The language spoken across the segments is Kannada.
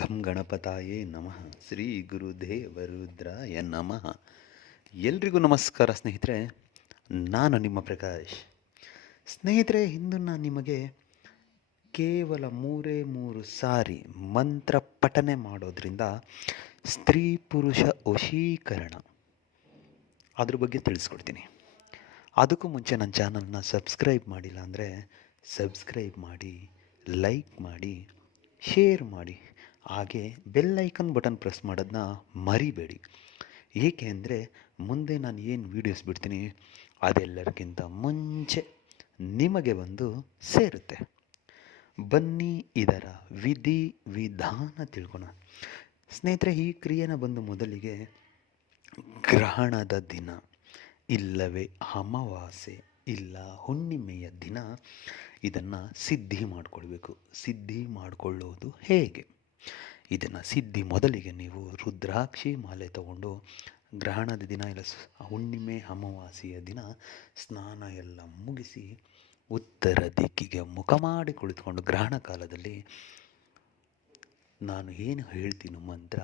ಘಂ ಗಣಪತಾಯೇ ನಮಃ. ಶ್ರೀ ಗುರುದೇವರುದ್ರಾಯ ನಮಃ. ಎಲ್ರಿಗೂ ನಮಸ್ಕಾರ ಸ್ನೇಹಿತರೆ. ನಾನು ನಿಮ್ಮ ಪ್ರಕಾಶ್. ಸ್ನೇಹಿತರೆ, ಇಂದು ನಾನು ನಿಮಗೆ ಕೇವಲ ಮೂರು ಸಾರಿ ಮಂತ್ರ ಪಠನೆ ಮಾಡೋದ್ರಿಂದ ಸ್ತ್ರೀ ಪುರುಷ ವಶೀಕರಣ ಅದ್ರ ಬಗ್ಗೆ ತಿಳಿಸ್ಕೊಡ್ತೀನಿ. ಅದಕ್ಕೂ ಮುಂಚೆ ನನ್ನ ಚಾನಲ್ನ ಸಬ್ಸ್ಕ್ರೈಬ್ ಮಾಡಿಲ್ಲ ಅಂದರೆ ಸಬ್ಸ್ಕ್ರೈಬ್ ಮಾಡಿ, ಲೈಕ್ ಮಾಡಿ, ಶೇರ್ ಮಾಡಿ, ಹಾಗೆ ಬೆಲ್ ಐಕನ್ ಬಟನ್ ಪ್ರೆಸ್ ಮಾಡೋದನ್ನ ಮರಿಬೇಡಿ. ಏಕೆ ಅಂದರೆ ಮುಂದೆ ನಾನು ಏನು ವೀಡಿಯೋಸ್ ಬಿಡ್ತೀನಿ ಅದೆಲ್ಲರಿಗಿಂತ ಮುಂಚೆ ನಿಮಗೆ ಬಂದು ಸೇರುತ್ತೆ. ಬನ್ನಿ ಇದರ ವಿಧಿ ವಿಧಾನ ತಿಳ್ಕೊಣ. ಸ್ನೇಹಿತರೆ, ಈ ಕ್ರಿಯೆನ ಬಂದು ಮೊದಲಿಗೆ ಗ್ರಹಣದ ದಿನ ಇಲ್ಲವೇ ಅಮಾವಾಸ್ಯೆ ಇಲ್ಲ ಹುಣ್ಣಿಮೆಯ ದಿನ ಇದನ್ನು ಸಿದ್ಧಿ ಮಾಡಿಕೊಳ್ಬೇಕು. ಸಿದ್ಧಿ ಮಾಡಿಕೊಳ್ಳೋದು ಹೇಗೆ? ಇದನ್ನು ಸಿದ್ಧಿ ಮೊದಲಿಗೆ ನೀವು ರುದ್ರಾಕ್ಷಿ ಮಾಲೆ ತಗೊಂಡು ಗ್ರಹಣದ ದಿನ ಇಲ್ಲ ಹುಣ್ಣಿಮೆ ಅಮಾವಾಸ್ಯೆಯ ದಿನ ಸ್ನಾನ ಎಲ್ಲ ಮುಗಿಸಿ ಉತ್ತರ ದಿಕ್ಕಿಗೆ ಮುಖ ಮಾಡಿ ಕುಳಿತುಕೊಂಡು ಗ್ರಹಣ ಕಾಲದಲ್ಲಿ ನಾನು ಏನು ಹೇಳ್ತೀನೋ ಮಂತ್ರ,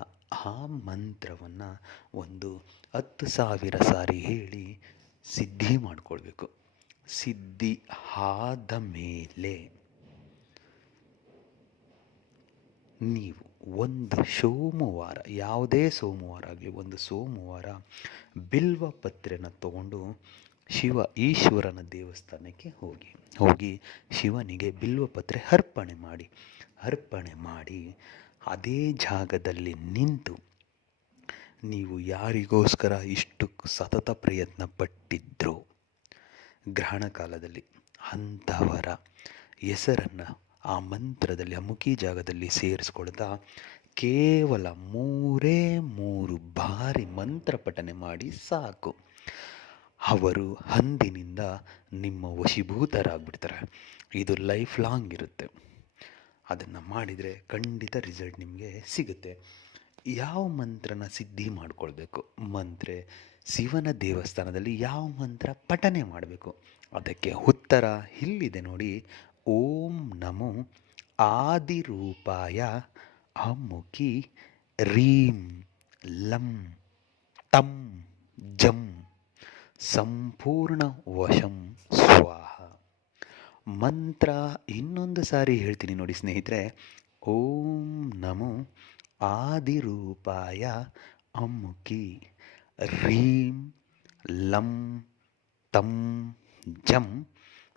ಆ ಮಂತ್ರವನ್ನು ಒಂದು 10,000 ಸಾರಿ ಹೇಳಿ ಸಿದ್ಧಿ ಮಾಡಿಕೊಳ್ಬೇಕು. ಸಿದ್ಧಿ ಆದ ಮೇಲೆ ನೀವು ಒಂದು ಸೋಮವಾರ, ಯಾವುದೇ ಸೋಮವಾರ ಆಗಲಿ, ಒಂದು ಸೋಮವಾರ ಬಿಲ್ವ ಪತ್ರೆನ ತಗೊಂಡು ಈಶ್ವರನ ದೇವಸ್ಥಾನಕ್ಕೆ ಹೋಗಿ ಶಿವನಿಗೆ ಬಿಲ್ವ ಪತ್ರೆ ಅರ್ಪಣೆ ಮಾಡಿ ಅದೇ ಜಾಗದಲ್ಲಿ ನಿಂತು ನೀವು ಯಾರಿಗೋಸ್ಕರ ಇಷ್ಟು ಸತತ ಪ್ರಯತ್ನ ಪಟ್ಟಿದ್ರೋ ಗ್ರಹಣ ಕಾಲದಲ್ಲಿ ಅಂಥವರ ಹೆಸರನ್ನು ಆ ಮಂತ್ರದಲ್ಲಿ ಆ ಮುಖಿ ಜಾಗದಲ್ಲಿ ಸೇರಿಸ್ಕೊಳ್ತಾ ಕೇವಲ 3 ಬಾರಿ ಮಂತ್ರ ಪಠನೆ ಮಾಡಿ ಸಾಕು. ಅವರು ಅಂದಿನಿಂದ ನಿಮ್ಮ ವಶೀಭೂತರಾಗ್ಬಿಡ್ತಾರೆ. ಇದು ಲೈಫ್ ಲಾಂಗ್ ಇರುತ್ತೆ. ಅದನ್ನು ಮಾಡಿದರೆ ಖಂಡಿತ ರಿಸಲ್ಟ್ ನಿಮಗೆ ಸಿಗುತ್ತೆ. ಯಾವ ಮಂತ್ರನ ಸಿದ್ಧಿ ಮಾಡಿಕೊಳ್ಬೇಕು, ಶಿವನ ದೇವಸ್ಥಾನದಲ್ಲಿ ಯಾವ ಮಂತ್ರ ಪಠನೆ ಮಾಡಬೇಕು, ಅದಕ್ಕೆ ಉತ್ತರ ಇಲ್ಲಿದೆ ನೋಡಿ. ಓಂ ನಮೋ ಆದಿರೂಪಾಯ ಅಮುಖಿ ರೀಂ ಲಂ ಟಂ ಜಂ ಸಂಪೂರ್ಣ ವಶಂ ಸ್ವಾಹ. ಮಂತ್ರ ಇನ್ನೊಂದು ಸಾರಿ ಹೇಳ್ತೀನಿ ನೋಡಿ ಸ್ನೇಹಿತರೆ. ಓಂ ನಮೋ ಆದಿರೂಪಾಯ ಅಮುಖಿ ರೀಂ ಲಂ ತಂ ಜಂ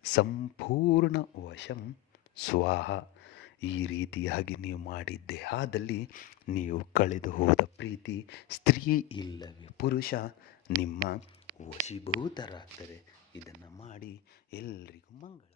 ಸಂಪೂರ್ಣ ವಶಂ ಸ್ವಾಹ. ಈ ರೀತಿಯಾಗಿ ನೀವು ಮಾಡಿದ್ದೇ ಆದಲ್ಲಿ ನೀವು ಕಳೆದು ಹೋದ ಪ್ರೀತಿ ಸ್ತ್ರೀ ಇಲ್ಲವೇ ಪುರುಷ ನಿಮ್ಮ ವಶೀಭೂತರಾಗ್ತಾರೆ. ಇದನ್ನು ಮಾಡಿ ಎಲ್ರಿಗೂ ಮಂಗಳ.